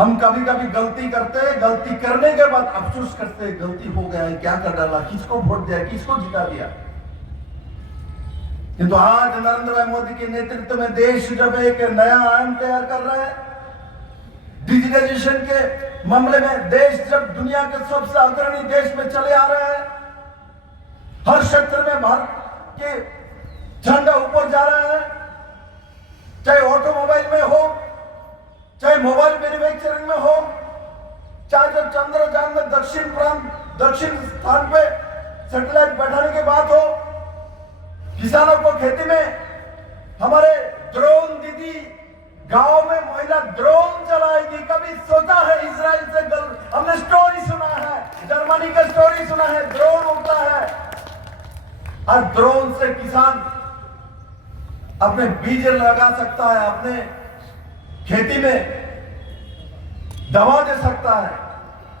हम कभी कभी गलती करते हैं, गलती करने के बाद अफसोस करते हैं, गलती हो गया है, क्या कर डाला, किसको वोट दिया, किसको जिता दिया। किंतु आज नरेंद्र भाई मोदी के नेतृत्व में देश जब एक नया आयाम तैयार कर रहा है, डिजिटलाइजेशन के मामले में देश जब दुनिया के सबसे अग्रणी देश में चले आ रहा है, हर क्षेत्र में भारत के झंडा ऊपर जा रहा है, चाहे ऑटोमोबाइल में हो, चाहे मोबाइल मैन्युफैक्चरिंग में हो, चाहे जब चंद्रयान में दक्षिण स्थान पे सैटेलाइट बैठाने की बात हो, किसानों को खेती में हमारे ड्रोन दीदी गांव में महिला ड्रोन चलाएगी। कभी सोचा है इजराइल से हमने स्टोरी सुना है, जर्मनी का स्टोरी सुना है, ड्रोन उड़ता है और ड्रोन से किसान अपने बीज लगा सकता है, अपने खेती में दवा दे सकता है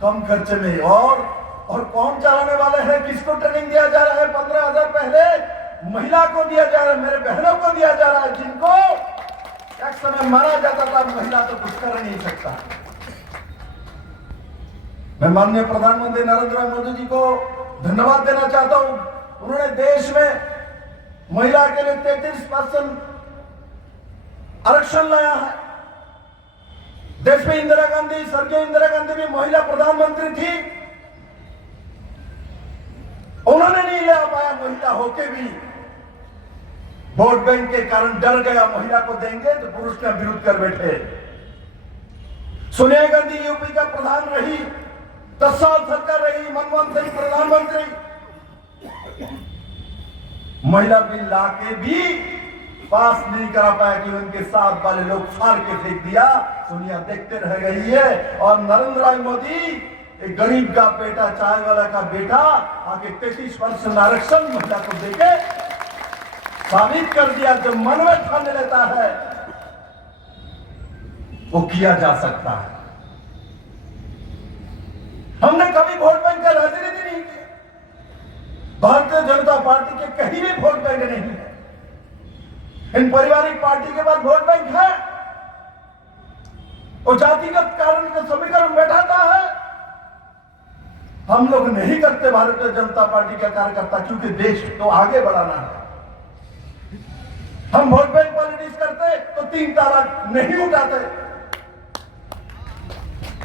कम खर्चे में। और कौन चलाने वाले हैं, किसको ट्रेनिंग दिया जा रहा है? 15,000 पहले महिला को दिया जा रहा है, मेरे बहनों को दिया जा रहा है, जिनको एक समय मारा जाता था, महिला तो कुछ कर नहीं सकता। मैं माननीय प्रधानमंत्री नरेंद्र मोदी जी को धन्यवाद देना चाहता हूं। उन्होंने देश में महिला के लिए 33% आरक्षण लाया है। देश में इंदिरा गांधी, स्वर्गीय इंदिरा गांधी भी महिला प्रधानमंत्री थी, उन्होंने नहीं ले पाया। महिला होके भी वोट बैंक के कारण डर गया, महिला को देंगे तो पुरुष का विरोध कर बैठे। सोनिया गांधी यूपी का प्रधान रही, 10 साल सरकार रही, मनमोहन सिंह प्रधानमंत्री, महिला बिल लाके भी पास नहीं करा पाया कि उनके साथ वाले लोग फाड़ के फेंक दिया। सोनिया देखते रह गई है और नरेंद्र भाई मोदी एक गरीब का बेटा, चाय वाला का बेटा आके 33% आरक्षण महिला को देके साबित कर दिया, जो मन में ठान लेता है वो किया जा सकता है। हमने कभी वोट बैंक का राजनीति नहीं की, भारतीय जनता पार्टी के कहीं भी वोट बैंक नहीं है। इन पारिवारिक पार्टी के पास वोट बैंक है, वो जातिगत कारण का समीकरण बैठाता है। हम लोग नहीं करते भारतीय जनता पार्टी का कार्यकर्ता, क्योंकि देश तो आगे बढ़ाना है। हम वोट बैंक पॉलिटिक्स करते तो 3 तलाक नहीं उठाते।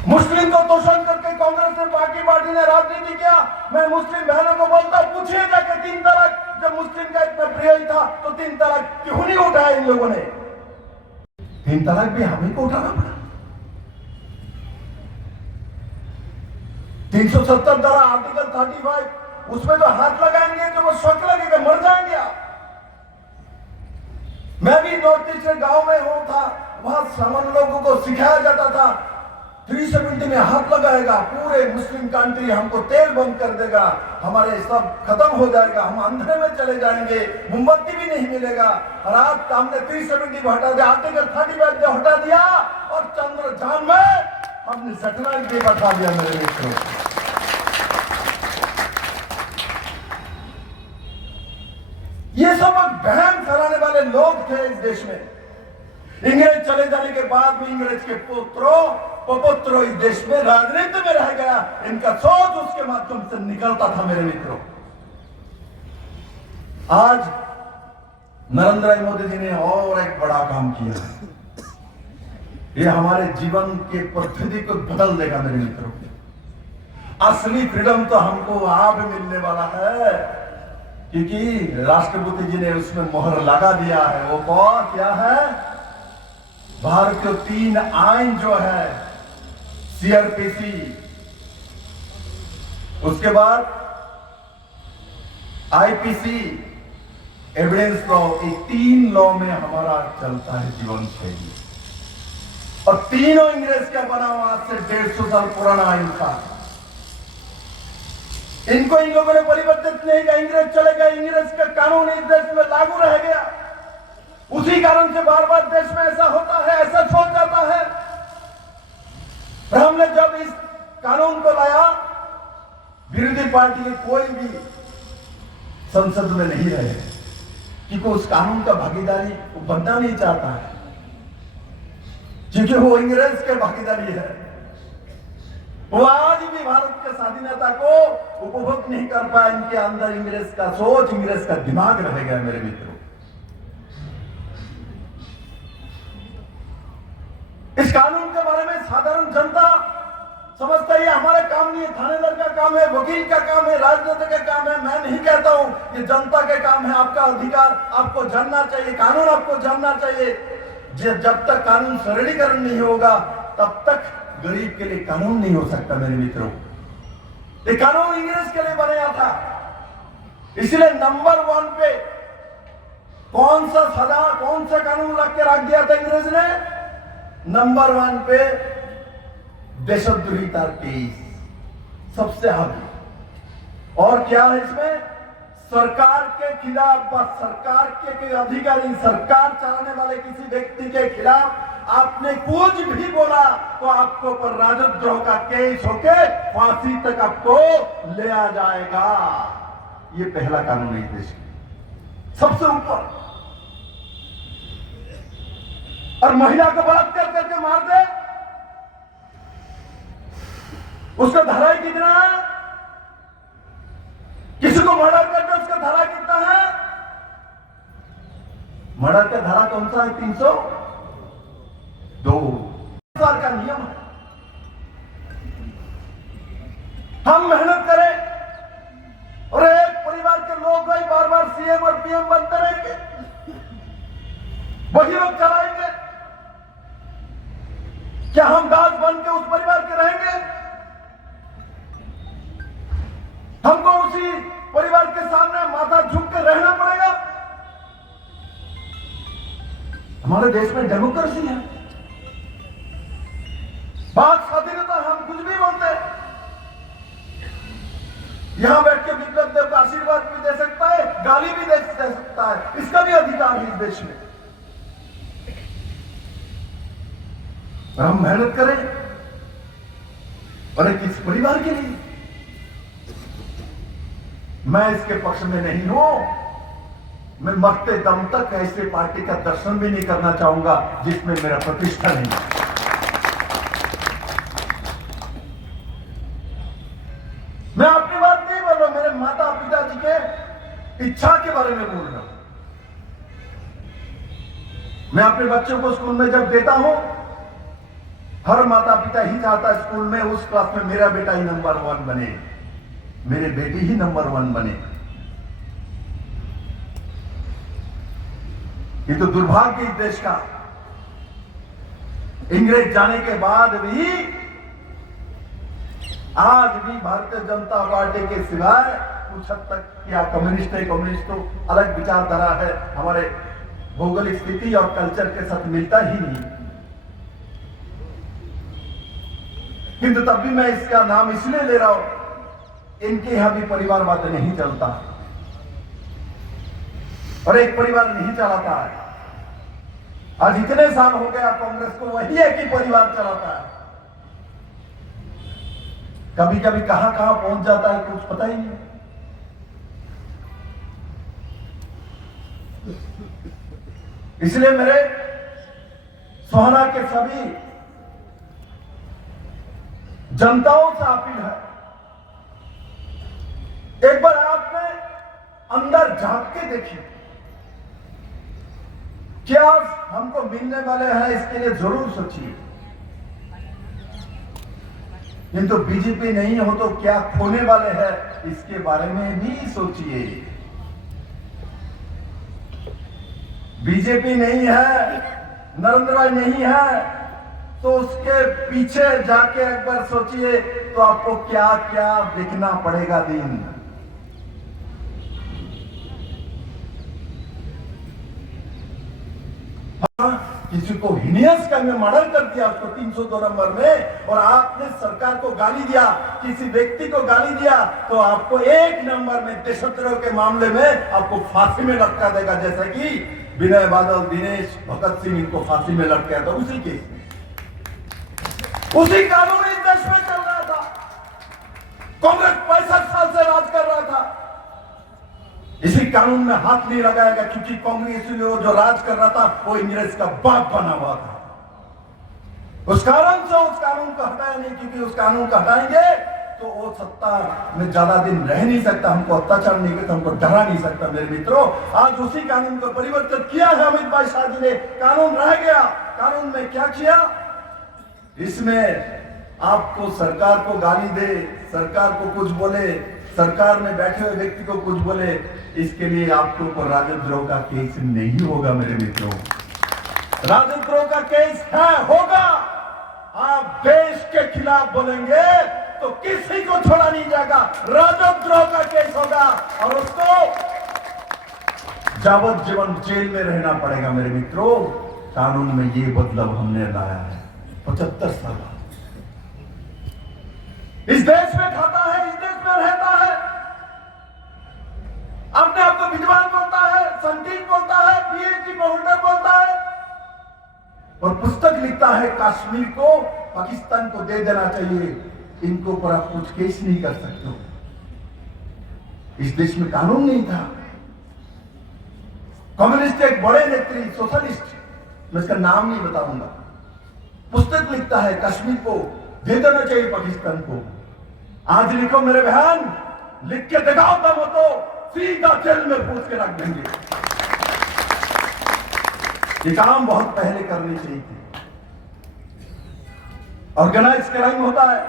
मुस्लिम को तोषण करके कांग्रेस ने, बाकी पार्टी ने राजनीति किया। मैं मुस्लिम बहनों को बोलता, पूछिए जाके 3 तलाक जब मुस्लिम का इतना प्रिय था तो 3 तलाक क्यों नहीं उठाया इन लोगों ने? 3 तलाक भी हमें को उठाना पड़ा। 370 धारा आर्टिकल 35 उसमें तो हाथ लगाएंगे तो वो शक लगेगा, मर जाएंगे आप। मैं भी नॉर्थ ईस्ट के गांव में हूं था, वहां समन लोगों को सिखाया जाता था 370 में हाथ लगाएगा, पूरे मुस्लिम कंट्री हमको तेल बंद कर देगा, हमारे सब खत्म हो जाएगा, हम अंधेरे में चले जाएंगे, मोमबत्ती भी नहीं मिलेगा। और आज हमने 370 को हटा दिया, आर्टिकल 35 को हटा दिया और चंद्रयान में हमने सैटेलाइट भी बैठा दिया। मेरे मित्रों, ये सब बहन फैलाने वाले लोग थे इस देश में। इंग्रेज चले जाने के बाद भी इंग्रेज के पुत्रों इस देश में राजनीति में रह गया। इनका सोच उसके माध्यम से निकलता था। मेरे मित्रों, आज नरेंद्र भाई मोदी जी ने और एक बड़ा काम किया है। ये हमारे जीवन के पद्धति को बदल देगा। मेरे मित्रों, असली फ्रीडम तो हमको अब मिलने वाला है, क्योंकि राष्ट्रपति जी ने उसमें मोहर लगा दिया है। वो कौन क्या है? भारत के 3 आइन जो है, सीआरपीसी, उसके बाद आईपीसी, एविडेंस लॉ, ये 3 लॉ में हमारा चलता है जीवन शैली। और तीनों अंग्रेज का बना हुआ, आज से 150 साल पुराना आइन था। इनको इन लोगों ने परिवर्तित नहीं किया। इंग्रेज चले गए, इंग्रेज का कानून इस देश में लागू रह गया। उसी कारण से बार बार देश में ऐसा होता है, ऐसा सोच जाता है। हमने जब इस कानून को लाया, विरोधी पार्टी के कोई भी संसद में नहीं रहे, क्योंकि उस कानून का भागीदारी वो बनना नहीं चाहता है। क्योंकि वो अंग्रेज के भागीदारी है। वो आज भी भारत के स्वाधीनता को उपभोग नहीं कर पाए। इनके अंदर अंग्रेज का सोच, अंग्रेज का दिमाग रह गया मेरे मित्रों। इस कानून के बारे में साधारण जनता समझता है ये हमारे काम नहीं है, थानेदार का काम है, वकील का काम है, राजनीति का काम है। मैं नहीं कहता हूं, ये जनता के काम है। आपका अधिकार आपको जानना चाहिए, कानून आपको जानना चाहिए। जब तक कानून सरलीकरण नहीं होगा तब तक गरीब के लिए कानून नहीं हो सकता मेरे मित्रों। ये कानून अंग्रेज के लिए बनाया था, इसलिए नंबर 1 पे कौन सा सजा, कौन सा कानून रख के रख दिया था अंग्रेज ने? नंबर 1 पे देशद्रोहिता केस सबसे आगे। और क्या है इसमें? सरकार के खिलाफ, सरकार के अधिकारी, सरकार चलाने वाले किसी व्यक्ति के खिलाफ आपने कुछ भी बोला तो आपको पर राजद्रोह का केस होके फांसी तक आपको ले आ जाएगा। ये पहला कानून है देश का, सबसे ऊपर। और महिला को बलात्कार करके मार दे, उसका धारा कितना है? किसी को मर्डर करके उसका धारा कितना है? मर्डर का धारा कौन सा है? 302 का नियम है। हम मेहनत करें और एक परिवार के लोग बार बार सीएम और पीएम बनते रहेंगे, वही लोग चलाएंगे। क्या हम दास बन के उस परिवार के रहेंगे? हमको उसी परिवार के सामने माथा झुक के रहना पड़ेगा। हमारे देश में डेमोक्रेसी है, बात स्वाधीनता, हम कुछ भी बोलते हैं। यहां बैठ के विप्लव देव का आशीर्वाद भी दे सकता है, गाली भी दे सकता है, इसका भी अधिकार है इस देश में। हम मेहनत करें और किस परिवार के लिए? मैं इसके पक्ष में नहीं हूं। मैं मरते दम तक ऐसे पार्टी का दर्शन भी नहीं करना चाहूंगा जिसमें मेरा प्रतिष्ठा नहीं है। मैं अपनी बात नहीं बोल रहा, मेरे माता पिताजी के इच्छा के बारे में बोल रहा हूं। मैं अपने बच्चों को स्कूल में जब देता हूं, हर माता पिता ही चाहता है स्कूल में उस क्लास में मेरा बेटा ही नंबर 1 बने, मेरे बेटी ही नंबर 1 बने। ये तो दुर्भाग्य इस देश का। अंग्रेज जाने के बाद भी आज भी भारतीय जनता पार्टी के सिवाय कुछ हद तक या कम्युनिस्ट है, कम्युनिस्ट तो अलग विचारधारा है, हमारे भौगोलिक स्थिति और कल्चर के साथ मिलता ही नहीं। किंतु तब भी मैं इसका नाम इसलिए ले रहा हूं, इनके यहां भी परिवारवाद नहीं चलता और एक परिवार नहीं चलाता है। आज इतने साल हो गया कांग्रेस को वही एक ही परिवार चलाता है। कभी कभी कहां कहां पहुंच जाता है कुछ पता ही नहीं। इसलिए मेरे सोहना के सभी जनताओं से अपील है, एक बार आपने अंदर झांक के देखिए, क्या हमको मिलने वाले हैं इसके लिए जरूर सोचिए। किंतु बीजेपी नहीं हो तो क्या खोने वाले हैं इसके बारे में भी सोचिए। बीजेपी नहीं है, नरेंद्र भाई नहीं है, तो उसके पीछे जाके एक बार सोचिए तो आपको क्या क्या देखना पड़ेगा दिन। किसी को हिनियस का में मर्डर कर दिया उसको 302 नंबर में, और आपने सरकार को गाली दिया, किसी व्यक्ति को गाली दिया, तो आपको 1 नंबर में देशद्रोह के मामले में आपको फांसी में लटका देगा। जैसा कि विनय बादल, दिनेश भगत सिंह इनको फांसी में लटकाया था उसी केस में। उसी कानून इस देश में चल रहा था। कांग्रेस 65 साल से राज कर रहा था, इसी कानून में हाथ नहीं लगाएगा, क्योंकि कांग्रेस जो राज कर रहा था वो अंग्रेज का बाप बना हुआ था। उस कारण से उस कानून को हटाया नहीं, क्योंकि उस कानून को हटाएंगे तो वो सत्ता में ज्यादा दिन रह नहीं सकता, हमको अत्याचार नहीं करता, हमको डरा नहीं सकता। मेरे मित्रों, आज उसी कानून को परिवर्तित किया है अमित भाई शाह जी ने। कानून रह गया, कानून में क्या किया, इसमें आपको सरकार को गाली दे, सरकार को कुछ बोले, सरकार में बैठे हुए व्यक्ति को कुछ बोले, इसके लिए आपके ऊपर राजद्रोह का केस नहीं होगा। मेरे मित्रों, राजद्रोह का केस है, होगा। आप देश के खिलाफ बोलेंगे तो किसी को छोड़ा नहीं जाएगा, राजद्रोह का केस होगा और उसको जावज्जीवन जेल में रहना पड़ेगा। मेरे मित्रों, कानून में ये बदलाव हमने लाया है 75 साल। इस देश में खाता है, इस देश में रहता है, अपने आप को विद्वान बोलता है, संगीत बोलता है, पीएचडी होल्डर बोलता है और पुस्तक लिखता है कश्मीर को पाकिस्तान को दे देना चाहिए, इनको पर आप कुछ केस नहीं कर सकते हो। इस देश में कानून नहीं था। कम्युनिस्ट एक बड़े नेत्री, सोशलिस्ट, मैं इसका नाम नहीं बताऊंगा, पुस्तक लिखता है कश्मीर को दे देना चाहिए पाकिस्तान को। आज लिखो मेरे बहन, लिख के दिखाओ तब तो सीधा जेल में पूछ के रख देंगे। ये काम बहुत पहले करनी चाहिए थी। ऑर्गेनाइज क्राइम होता है।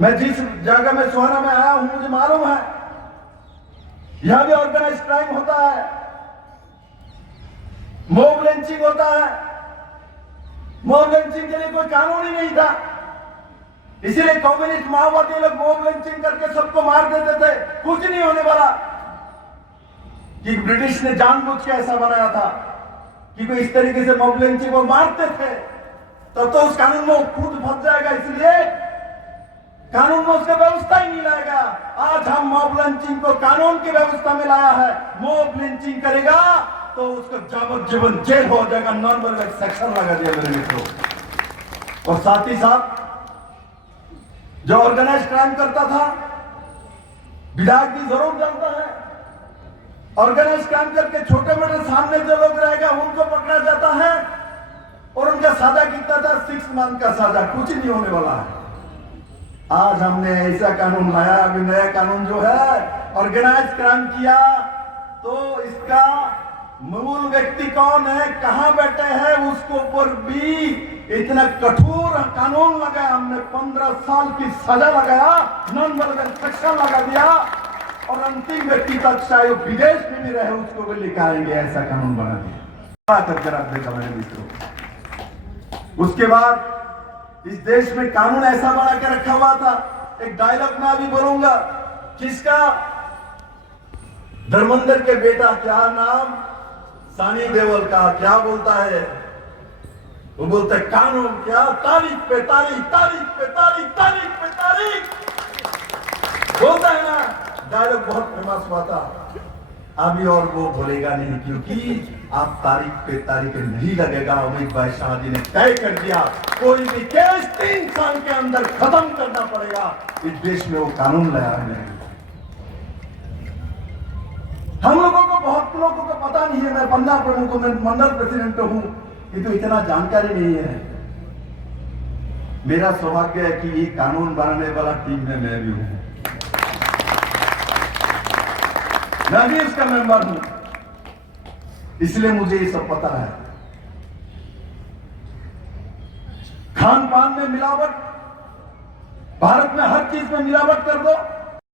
मैं जिस जगह में सोहाना में आया हूं, मुझे मालूम है यहां भी ऑर्गेनाइज क्राइम होता है, मॉब लिंचिंग होता है। मॉब लिंचिंग के लिए कोई कानून ही नहीं था, इसीलिए कम्युनिस्ट माओवादी लोग मॉब लिंचिंग करके सबको मार देते थे। कुछ नहीं होने वाला कि ब्रिटिश ने जानबूझ के ऐसा बनाया था कि कोई इस तरीके से मॉब लिंचिंग को मारते थे, तब तो उस कानून में खुद फंस जाएगा, इसलिए कानून में उसका व्यवस्था ही नहीं लाएगा। आज हम मॉब लिंचिंग को कानून की व्यवस्था में लाया है। मॉब लिंचिंग करेगा तो उसको जावज्जीवन जेल हो जाएगा, नॉर्मल सेक्शन लगा दिया मेरे मित्रों। और साथ ही साथ जो ऑर्गेनाइज क्राइम करता था, विधायक भी जरूर जानता है, ऑर्गेनाइज क्राइम करके छोटे मोटे सामने जो लोग रहेगा उनको पकड़ा जाता है और उनका साजा कितना था, 6 मंथ का साजा, कुछ नहीं होने वाला है। आज हमने ऐसा कानून लाया, अभी नया कानून जो है, ऑर्गेनाइज क्राइम किया तो इसका मूल व्यक्ति कौन है, कहां बैठे हैं, उसके ऊपर भी इतना कठोर कानून लगाया हमने। 15 साल की सजा लगाया, नॉन वायलेंट सेक्शन लगा दिया और अंतिम व्यक्ति तक चाहे वो विदेश में भी रहे उसको भी निकालेंगे, ऐसा कानून बना दिया। करके रख देगा मेरे मित्रों। उसके बाद इस देश में कानून ऐसा बना के रखा हुआ था, एक डायलॉग मैं अभी बोलूंगा, किसका, धर्मेंद्र के बेटा, क्या नाम, सनी देओल का, क्या बोलता है वो, बोलता है कानून क्या, तारीख पे तारीख, तारीख पे तारीख, तारीख पे तारीख, बोलता है ना, डायलॉग बहुत फेमस हुआ था। अभी और वो बोलेगा नहीं, क्योंकि आप तारीख पे तारीख नहीं लगेगा। अमित भाई शाह जी ने तय कर दिया, कोई भी केस 3 साल के अंदर खत्म करना पड़ेगा। इस देश में वो कानून लाया है। हम लोगों को, बहुत लोगों को पता नहीं है, मैं 15 प्रमुखों में मंडल प्रेसिडेंट हूं, ये तो इतना जानकारी नहीं है। मेरा सौभाग्य है कि ये कानून बनाने वाला टीम में मैं भी हूं, मैं भी इसका मेंबर हूं, इसलिए मुझे ये सब पता है। खान पान में मिलावट, भारत में हर चीज में मिलावट कर दो,